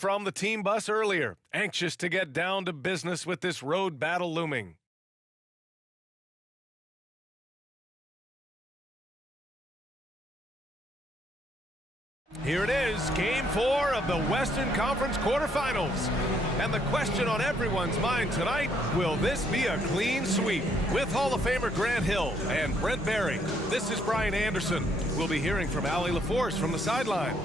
from the team bus earlier, anxious to get down to business with this road battle looming. Here it is, Game 4 of the Western Conference quarterfinals. And the question on everyone's mind tonight, will this be a clean sweep? With Hall of Famer Grant Hill and Brent Barry, this is Brian Anderson. We'll be hearing from Allie LaForce from the sideline.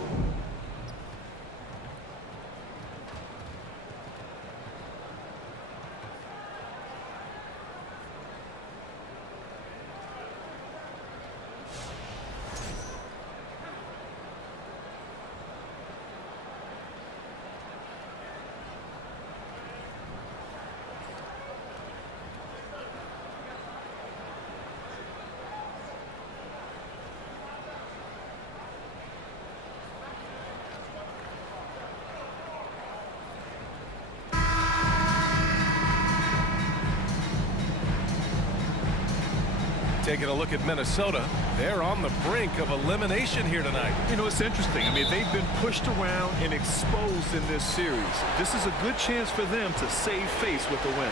Taking a look at Minnesota, they're on the brink of elimination here tonight. You know, it's interesting. I mean, they've been pushed around and exposed in this series. This is a good chance for them to save face with a win.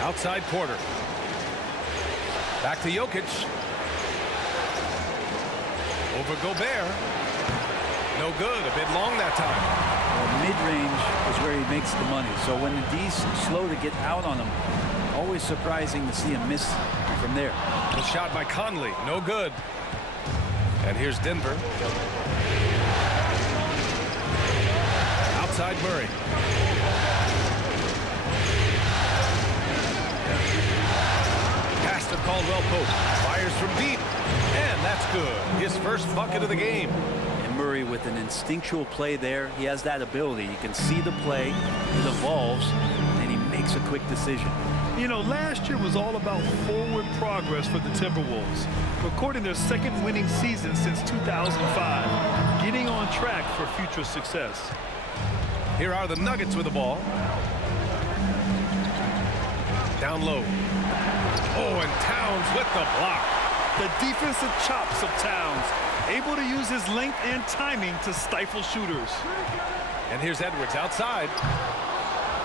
Outside Porter. Back to Jokic. Over Gobert. No good. A bit long that time. Well, mid-range is where he makes the money. So when the D's slow to get out on him, always surprising to see him miss from there. The shot by Conley, no good. And here's Denver. Outside Murray. Pass to Caldwell Pope. Fires from deep. And that's good. His first bucket of the game. And Murray with an instinctual play there. He has that ability. You can see the play. It evolves. And he makes a quick decision. You know, last year was all about forward progress for the Timberwolves, recording their second winning season since 2005, getting on track for future success. Here are the Nuggets with the ball. Down low. Oh, and Towns with the block. The defensive chops of Towns, able to use his length and timing to stifle shooters. And here's Edwards outside.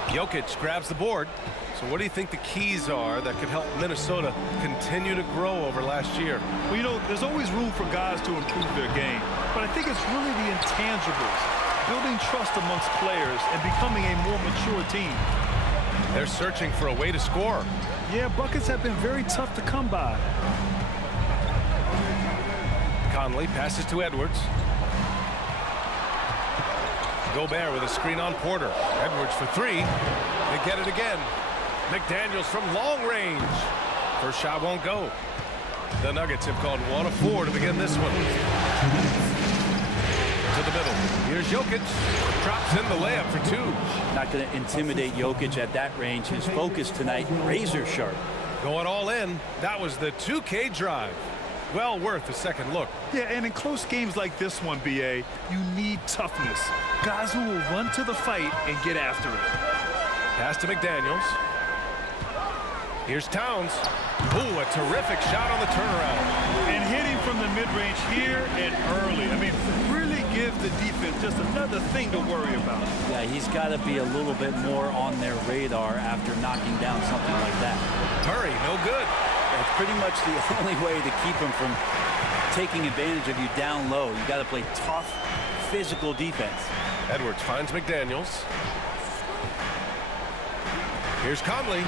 Jokic grabs the board. So what do you think the keys are that could help Minnesota continue to grow over last year? Well, you know, there's always room for guys to improve their game. But I think it's really the intangibles, building trust amongst players and becoming a more mature team. They're searching for a way to score. Yeah, buckets have been very tough to come by. Conley passes to Edwards. Gobert with a screen on Porter. Edwards for three. They get it again. McDaniels from long range. First shot won't go. The Nuggets have gone 1 of 4 to begin this one. To the middle. Here's Jokic. Drops in the layup for 2. Not going to intimidate Jokic at that range. His focus tonight, razor sharp. Going all in. That was the 2K drive. Well worth a second look. Yeah, and in close games like this one, B.A., you need toughness. Guys who will run to the fight and get after it. Pass to McDaniels. Here's Towns. Ooh, a terrific shot on the turnaround. And hitting from the mid-range here and early. I mean, really give the defense just another thing to worry about. Yeah, he's got to be a little bit more on their radar after knocking down something like that. Murray, no good. That's pretty much the only way to keep him from taking advantage of you down low. You got to play tough, physical defense. Edwards finds McDaniels. Here's Conley.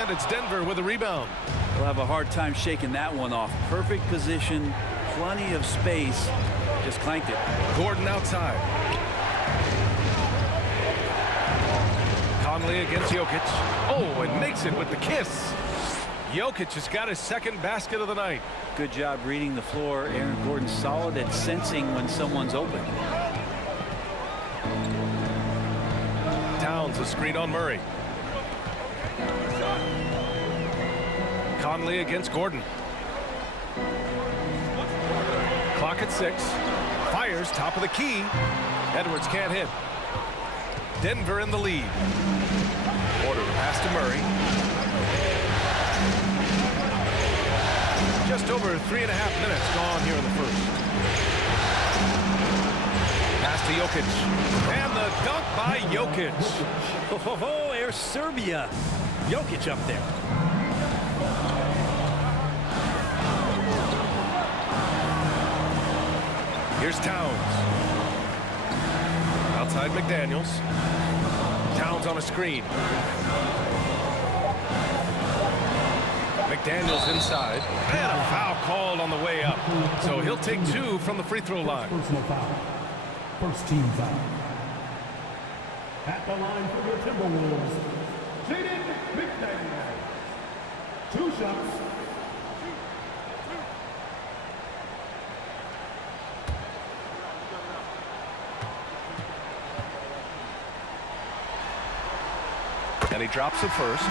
And it's Denver with a rebound. They'll have a hard time shaking that one off. Perfect position, plenty of space. Just clanked it. Gordon outside. Conley against Jokic. Oh, and makes it with the kiss. Jokic has got his second basket of the night. Good job reading the floor. Aaron Gordon solid at sensing when someone's open. Towns a screen on Murray. Conley against Gordon. Clock at 6. Fires top of the key. Edwards can't hit. Denver in the lead. Porter pass to Murray. Just over 3.5 minutes gone here in the first. to Jokic. And the dunk by Jokic. Oh, Air Serbia. Jokic up there. Here's Towns. Outside McDaniels. Towns on a screen. McDaniels inside. And a foul called on the way up. So he'll take 2 from the free throw line. Personal foul. First team foul. At the line for the Timberwolves, Jaden McDaniels. 2 shots. And he drops it first.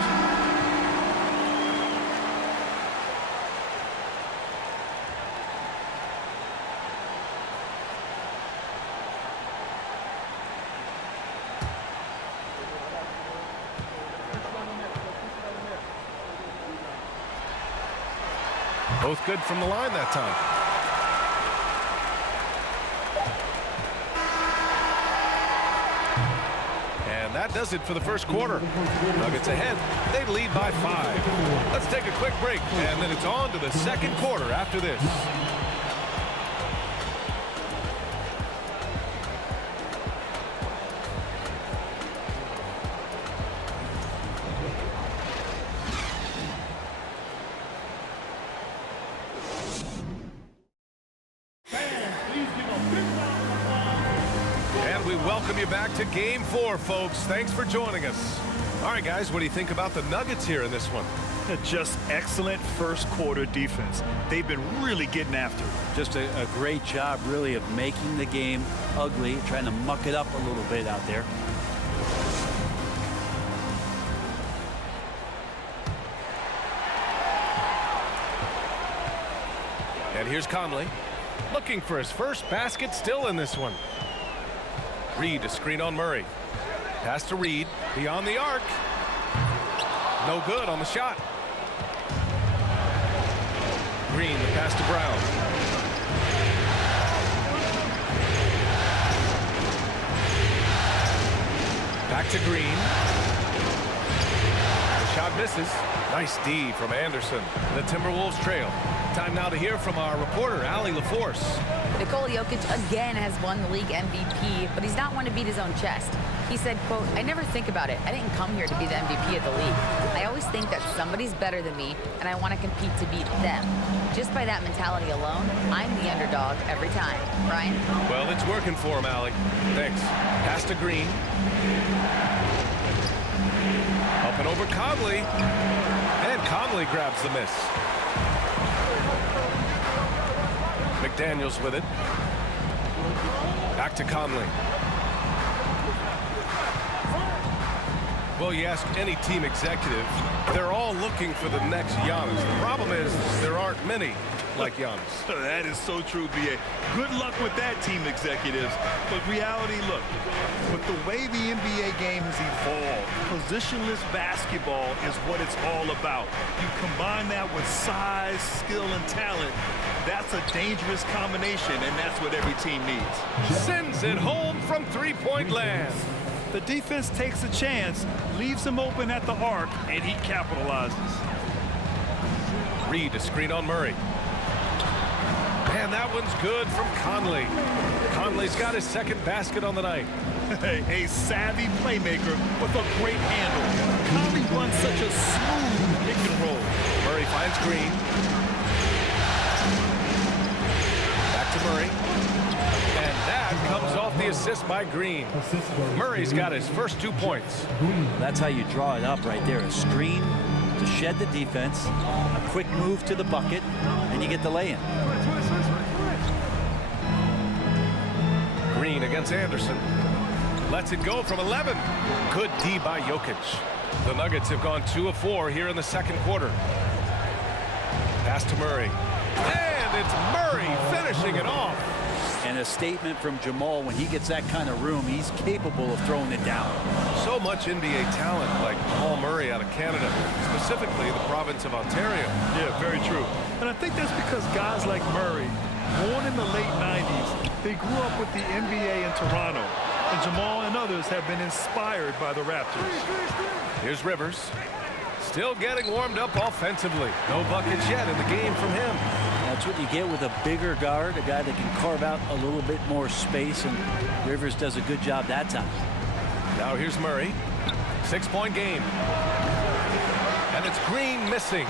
Both good from the line that time. And that does it for the first quarter. Nuggets ahead. They lead by 5. Let's take a quick break, and then it's on to the second quarter after this. And we welcome you back to Game 4, folks. Thanks for joining us. All right, guys, what do you think about the Nuggets here in this one? Just excellent first quarter defense. They've been really getting after it. Just a great job, really, of making the game ugly, trying to muck it up a little bit out there. And here's Conley, looking for his first basket, still in this one. Reed, a screen on Murray. Pass to Reed, beyond the arc. No good on the shot. Green, the pass to Brown. Back to Green. The shot misses. Nice D from Anderson. The Timberwolves trail. Time now to hear from our reporter, Allie LaForce. Nikola Jokic again has won the league MVP, but he's not one to beat his own chest. He said, quote, "I never think about it. I didn't come here to be the MVP of the league. I always think that somebody's better than me, and I want to compete to beat them. Just by that mentality alone, I'm the underdog every time." Brian? Well, it's working for him, Allie. Thanks. Pass to Green. Up and over Conley. And Conley grabs the miss. McDaniels with it. Back to Conley. Well, you ask any team executive, they're all looking for the next Giannis. The problem is there aren't many like Giannis. That is so true, B.A. Good luck with that, team executives. But reality, look, with the way the NBA game has evolved, positionless basketball is what it's all about. You combine that with size, skill, and talent. That's a dangerous combination, and that's what every team needs. Sends it home from three-point land. The defense takes a chance, leaves him open at the arc, and he capitalizes. Reed, a screen on Murray. And that one's good from Conley. Conley's got his second basket on the night. A savvy playmaker with a great handle. Conley runs such a smooth pick and roll. Murray finds Green. Back to Murray. And that comes off the assist by Green. Murray's got his first 2 points. That's how you draw it up right there. A screen to shed the defense, a quick move to the bucket, and you get the lay-in. Green against Anderson. Lets it go from 11. Good D by Jokic. The Nuggets have gone 2 of 4 here in the second quarter. Pass to Murray. And it's Murray finishing it off. And a statement from Jamal, when he gets that kind of room, he's capable of throwing it down. So much NBA talent like Paul Murray out of Canada, specifically the province of Ontario. Yeah, very true. And I think that's because guys like Murray, born in the late 90s, They grew up with the NBA in Toronto, and Jamal and others have been inspired by the Raptors. Here's Rivers. Still getting warmed up offensively. No buckets yet in the game from him. That's what you get with a bigger guard, a guy that can carve out a little bit more space, and Rivers does a good job that time. Now here's Murray. 6-point game. And it's Green missing.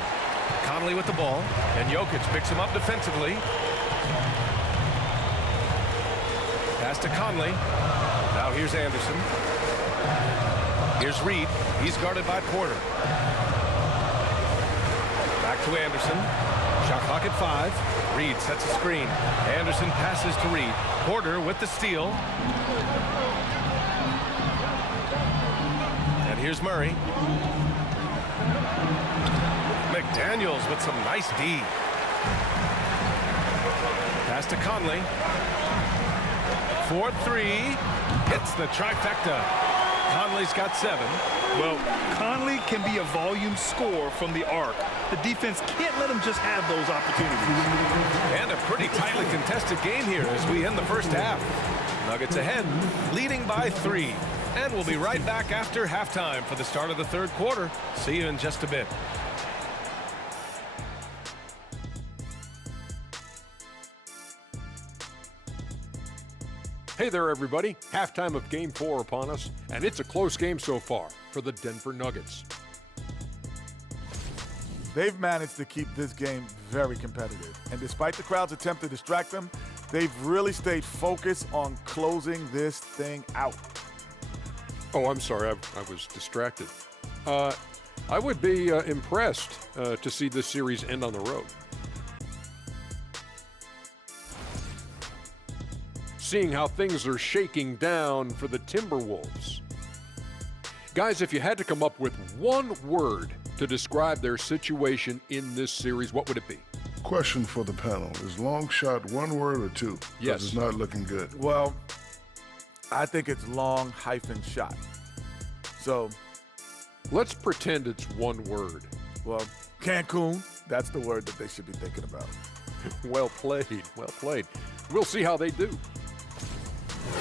Conley with the ball, and Jokic picks him up defensively. Pass to Conley. Now here's Anderson. Here's Reed. He's guarded by Porter. Back to Anderson. Shot clock at 5. Reed sets a screen. Anderson passes to Reed. Porter with the steal. And here's Murray. McDaniels with some nice D. Pass to Conley. 4-3. Hits the trifecta. Conley's got 7. Well, Conley can be a volume scorer from the arc. The defense can't let him just have those opportunities. And a pretty tightly contested game here as we end the first half. Nuggets ahead, leading by 3. And we'll be right back after halftime for the start of the third quarter. See you in just a bit. Hey there, everybody. Halftime of Game 4 upon us, and it's a close game so far for the Denver Nuggets. They've managed to keep this game very competitive, and despite the crowd's attempt to distract them, they've really stayed focused on closing this thing out. Oh, I'm sorry, I was distracted. I would be impressed to see this series end on the road. Seeing how things are shaking down for the Timberwolves. Guys, if you had to come up with one word to describe their situation in this series, what would it be? Question for the panel. Is long shot one word or two? 'Cause Yes. It's not looking good. Well, I think it's long-shot. So, Let's pretend it's one word. well, Cancun, that's the word that they should be thinking about. Well played, well played. We'll see how they do.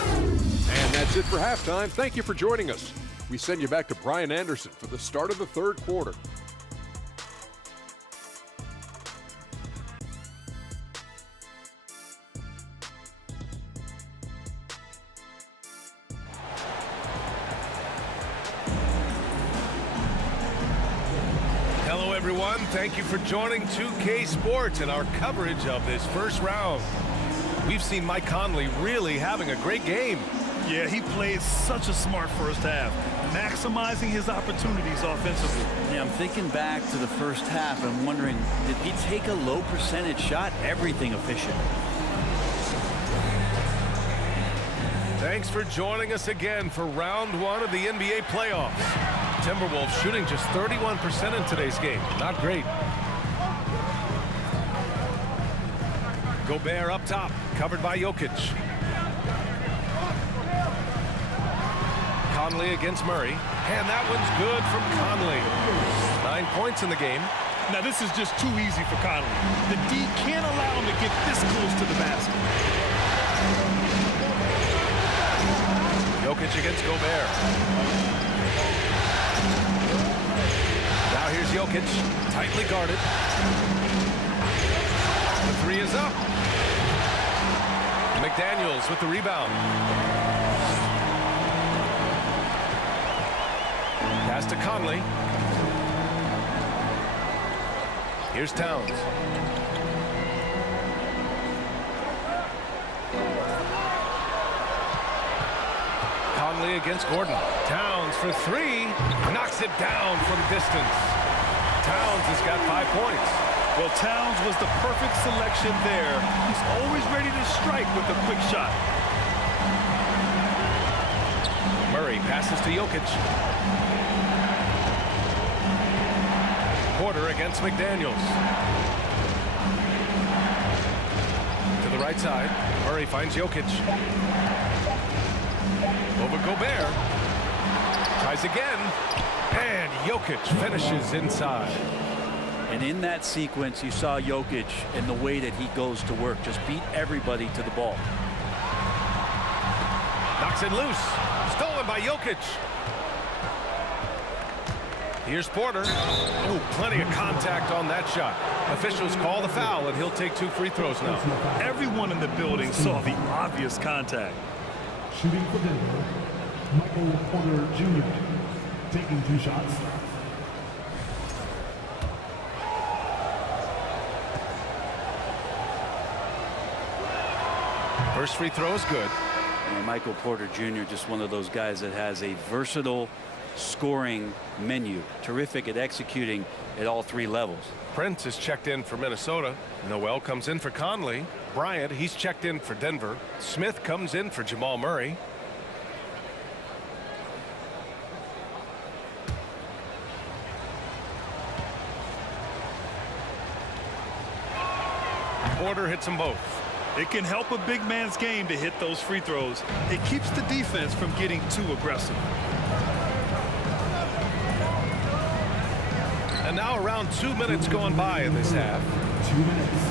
And that's it for halftime. Thank you for joining us. We send you back to Brian Anderson for the start of the third quarter. Hello, everyone. Thank you for joining 2K Sports and our coverage of this first round. We've seen Mike Conley really having a great game. Yeah, he played such a smart first half, maximizing his opportunities offensively. Yeah, I'm thinking back to the first half. I'm wondering, did he take a low percentage shot? Everything efficient. Thanks for joining us again for round 1 of the NBA playoffs. Timberwolves shooting just 31% in today's game. Not great. Gobert up top, covered by Jokic. Conley against Murray, and that one's good from Conley. 9 points in the game. Now, this is just too easy for Conley. The D can't allow him to get this close to the basket. Jokic against Gobert. Now here's Jokic, tightly guarded. The 3 is up. McDaniels with the rebound. Pass to Conley. Here's Towns. Conley against Gordon. Towns for 3. Knocks it down from distance. Towns has got 5 points. Well, Towns was the perfect selection there. He's always ready to strike with a quick shot. Murray passes to Jokic. Porter against McDaniels. To the right side. Murray finds Jokic. Over Gobert. Tries again. And Jokic finishes inside. And in that sequence, you saw Jokic and the way that he goes to work. Just beat everybody to the ball. Gets it loose. Stolen by Jokic. Here's Porter. Oh, plenty of contact on that shot. Officials call the foul, and he'll take 2 free throws now. Everyone in the building saw the obvious contact. Shooting for Denver, Michael Porter Jr. taking 2 shots. First free throw is good. And Michael Porter Jr. just one of those guys that has a versatile scoring menu. Terrific at executing at all 3 levels. Prince is checked in for Minnesota. Noel comes in for Conley. Bryant, he's checked in for Denver. Smith comes in for Jamal Murray. Porter hits them both. It can help a big man's game to hit those free throws. It keeps the defense from getting too aggressive. And now around 2 minutes gone by in this half. 2 minutes.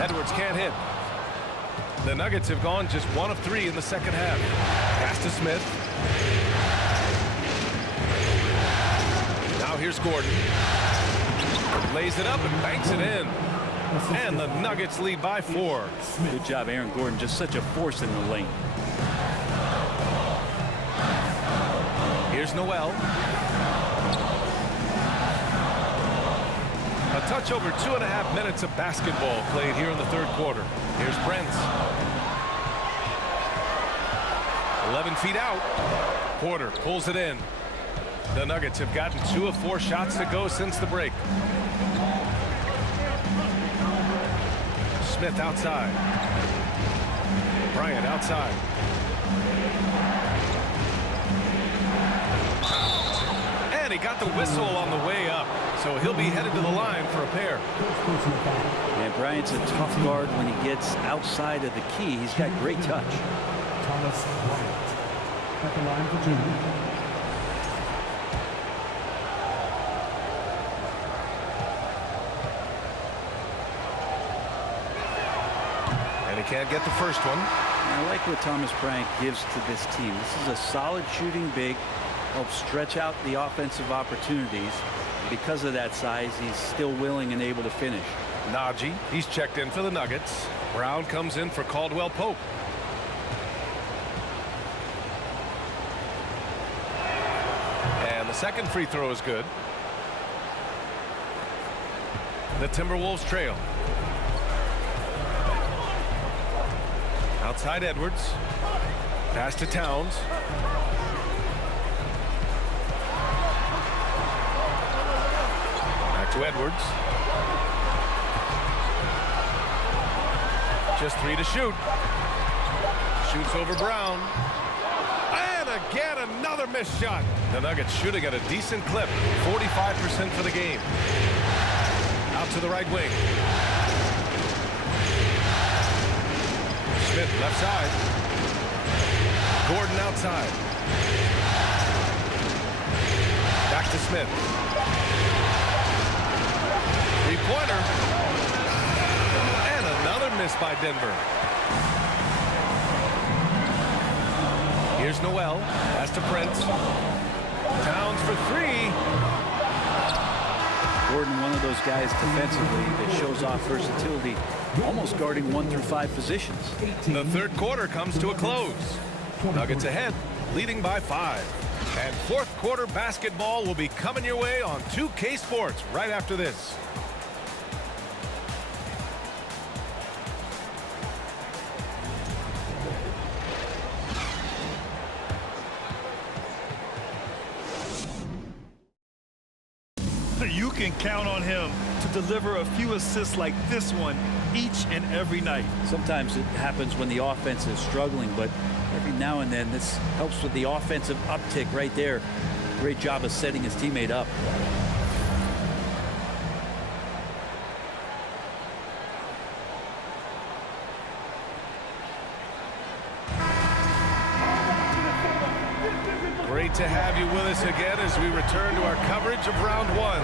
Edwards can't hit. The Nuggets have gone just 1 of 3 in the second half. Pass to Smith. Now here's Gordon. Lays it up and banks it in. And the Nuggets lead by 4. Good job, Aaron Gordon. Just such a force in the lane. Here's Noel. A touch over 2.5 minutes of basketball played here in the third quarter. Here's Prince. 11 feet out. Porter pulls it in. The Nuggets have gotten 2 of 4 shots to go since the break. Smith outside. Bryant outside. And he got the whistle on the way up, so he'll be headed to the line for a pair. And Bryant's a tough guard when he gets outside of the key. He's got great touch. Thomas Bryant at the line for 2. Can't get the first one. I like what Thomas Bryant gives to this team. This is a solid shooting big, helps stretch out the offensive opportunities. Because of that size, he's still willing and able to finish. Najee, he's checked in for the Nuggets. Brown comes in for Caldwell Pope. And the second free throw is good. The Timberwolves trail. Outside Edwards. Pass to Towns. Back to Edwards. Just 3 to shoot. Shoots over Brown. And again, another missed shot. The Nuggets shooting at a decent clip. 45% for the game. Out to the right wing. Smith left side. Gordon outside. Back to Smith. Three-pointer. And another miss by Denver. Here's Noel. Pass to Prince. Towns for 3. Gordon, one of those guys defensively that shows off versatility, almost guarding 1 through 5 positions. The third quarter comes to a close. Nuggets ahead, leading by 5. And fourth quarter basketball will be coming your way on 2K Sports right after this. You can count on him to deliver a few assists like this one each and every night. Sometimes it happens when the offense is struggling, but every now and then this helps with the offensive uptick right there. Great job of setting his teammate up. Great to have you with us again as we return to our coverage of round 1.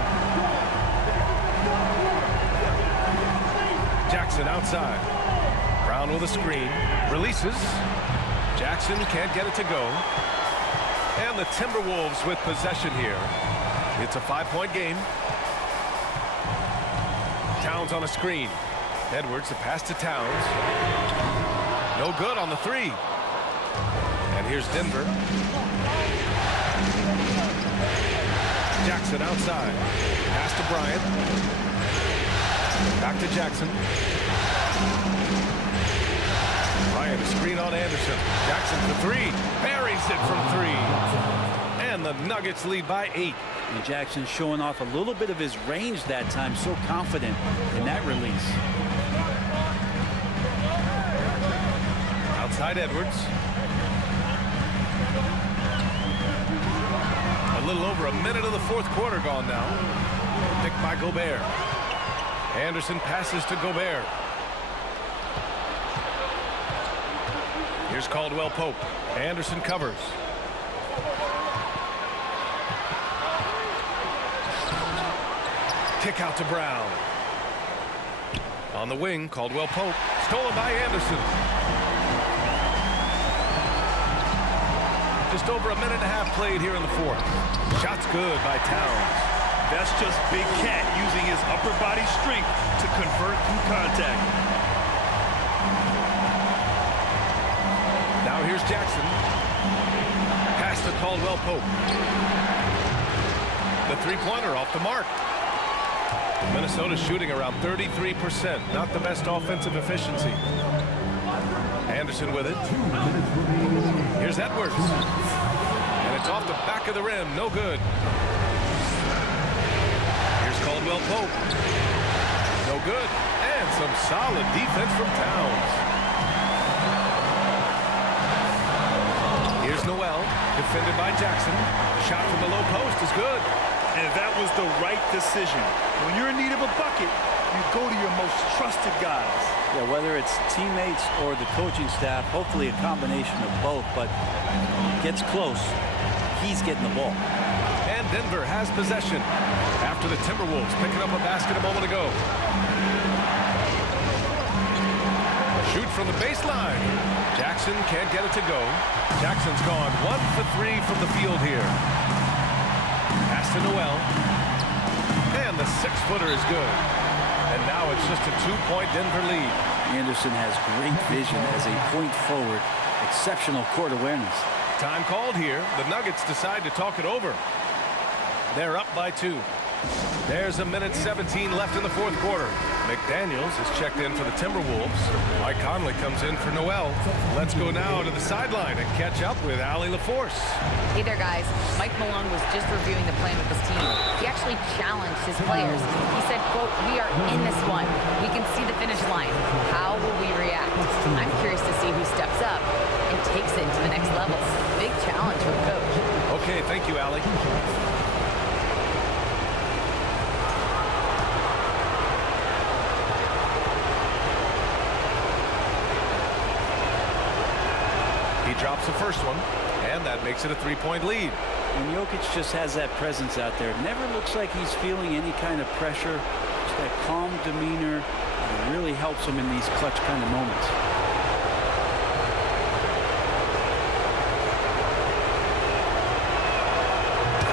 Jackson outside. Brown Brown with a screen. Releases. Jackson can't get it to go. And the Timberwolves with possession here. It's a 5-point game. Towns on a screen. Edwards, the pass to Towns. No good on the three. And here's Denver. Jackson outside. Pass to Bryant. Back to Jackson. Bryant, a screen on Anderson. Jackson for three. Buries it from three. And the Nuggets lead by 8. And Jackson showing off a little bit of his range that time. So confident in that release. Outside Edwards. A little over a minute of the fourth quarter gone now. Picked by Gobert. Anderson passes to Gobert. Here's Caldwell Pope. Anderson covers. Kick out to Brown. On the wing, Caldwell Pope. Stolen by Anderson. Just over a minute and a half played here in the fourth. Shot's good by Towns. That's just Big Cat using his upper body strength to convert through contact. Now here's Jackson. Pass to Caldwell Pope. The three-pointer off the mark. Minnesota shooting around 33%. Not the best offensive efficiency. Anderson with it. Here's Edwards. And it's off the back of the rim. No good. Here's Caldwell Pope. No good. And some solid defense from Towns. Here's Noel. Defended by Jackson. Shot from the low post is good. And that was the right decision. When you're in need of a bucket, you go to your most trusted guys. Yeah, whether it's teammates or the coaching staff, hopefully a combination of both, but gets close. He's getting the ball. And Denver has possession after the Timberwolves picking up a basket a moment ago. Shoot from the baseline. Jackson can't get it to go. Jackson's gone 1 for 3 from the field here. Pass to Noel. And the 6-footer is good. And now it's just a 2-point Denver lead. Anderson has great vision as a point forward. Exceptional court awareness. Time called here. The Nuggets decide to talk it over. They're up by 2. There's a minute 17 left in the fourth quarter. McDaniels is checked in for the Timberwolves. Mike Conley comes in for Noel. Let's go now to the sideline and catch up with Allie LaForce. Hey there, guys. Mike Malone was just reviewing the plan with his team. He actually challenged his players. He said, quote, "We are in this one. We can see the finish line. How will we react?" I'm curious to see who steps up and takes it to the next level. Big challenge for the coach. Okay, thank you, Allie. He drops the first one, and that makes it a 3-point lead. And Jokic just has that presence out there. Never looks like he's feeling any kind of pressure. Just that calm demeanor. It really helps him in these clutch kind of moments.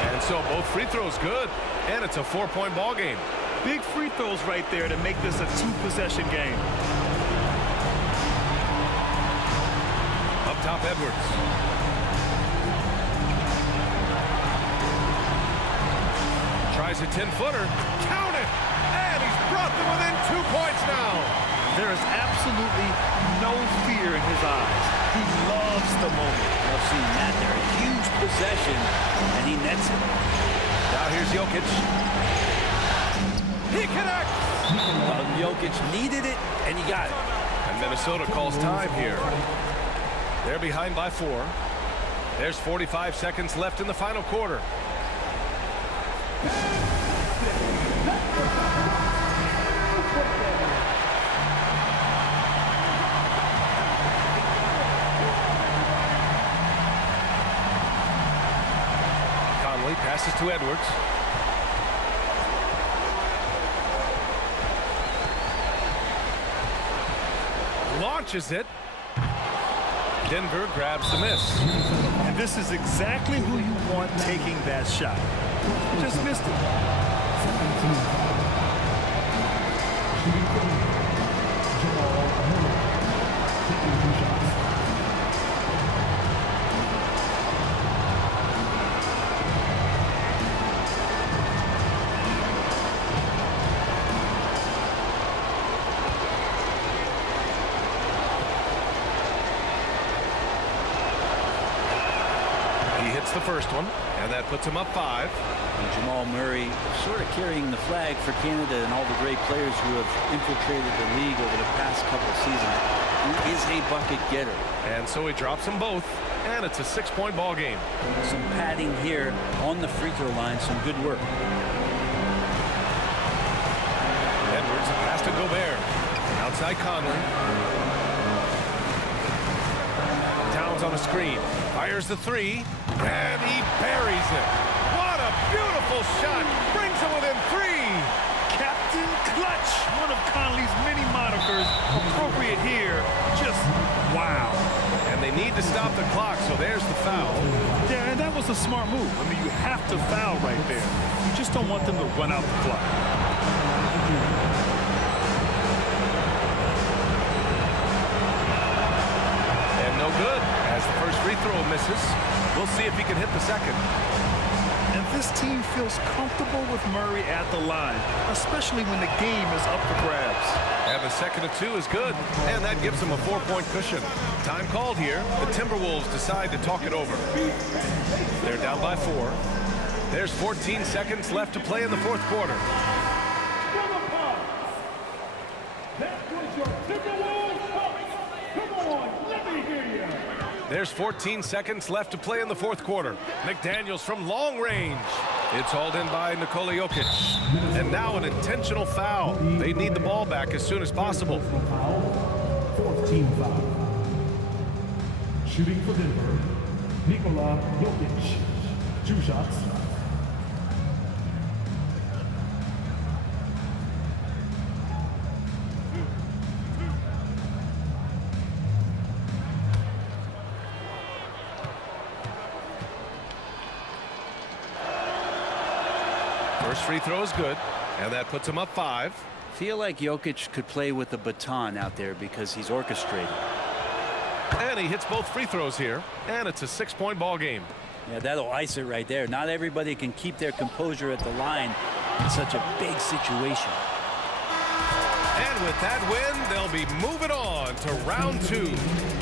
And so both free throws good, and it's a 4-point ball game. Big free throws right there to make this a 2-possession game. Up top, Edwards. Tries a 10-footer. Count it! And he's brought them within 2 points now. There is absolutely no fear in his eyes. He loves the moment. I've seen that there. A huge possession, and he nets it. Now here's Jokic. He connects! Well, Jokic needed it, and he got it. And Minnesota calls time here. They're behind by 4. There's 45 seconds left in the final quarter. Conley passes to Edwards. launches it. Denver grabs the miss. And this is exactly who you want taking that shot. Just missed it. 17. Shooting for Denver, Jamal Murray. Taking 2 shots. He hits the first one, and that puts him up 5. And Jamal Murray sort of carrying the flag for Canada and all the great players who have infiltrated the league over the past couple seasons. He is a bucket getter. And so he drops them both, and it's a 6-point ball game. Some padding here on the free throw line. Some good work. Edwards, a pass to Gobert. Outside Conley. Towns on a screen. Fires the 3, and he buries it. What a beautiful shot. Brings it within 3. Captain Clutch, one of Conley's many monikers, appropriate here. Just wow. And they need to stop the clock, so there's the foul. Yeah, and that was a smart move. I mean, you have to foul right there. You just don't want them to run out the clock. And no good, as the first free throw misses. We'll see if he can hit the second. And this team feels comfortable with Murray at the line, especially when the game is up for grabs. And the second of 2 is good, and that gives them a 4-point cushion. Time called here. The Timberwolves decide to talk it over. They're down by 4. There's 14 seconds left to play in the fourth quarter. That was your Timberwolves Bucks. Come on, let me hear you. There's 14 seconds left to play in the fourth quarter. McDaniels from long range. It's hauled in by Nikola Jokic. And now an intentional foul. They need the ball back as soon as possible. Fourth team foul. Shooting for Denver, Nikola Jokic. 2 shots. First free throw is good, and that puts him up 5. Feel like Jokic could play with the baton out there because he's orchestrating. And he hits both free throws here, and it's a 6-point ball game. Yeah, that'll ice it right there. Not everybody can keep their composure at the line in such a big situation. And with that win, they'll be moving on to round 2.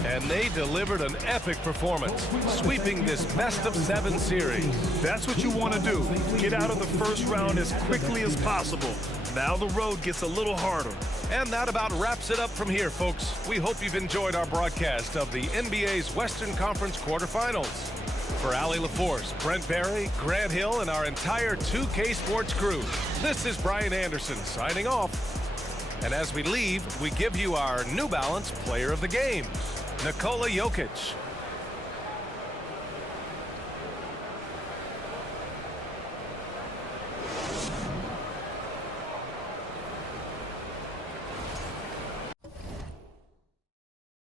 And they delivered an epic performance, sweeping this best-of-7 series. That's what you want to do. Get out of the first round as quickly as possible. Now the road gets a little harder. And that about wraps it up from here, folks. We hope you've enjoyed our broadcast of the NBA's Western Conference quarterfinals. For Allie LaForce, Brent Barry, Grant Hill, and our entire 2K Sports crew, this is Brian Anderson signing off. And as we leave, we give you our New Balance Player of the Game, Nikola Jokic.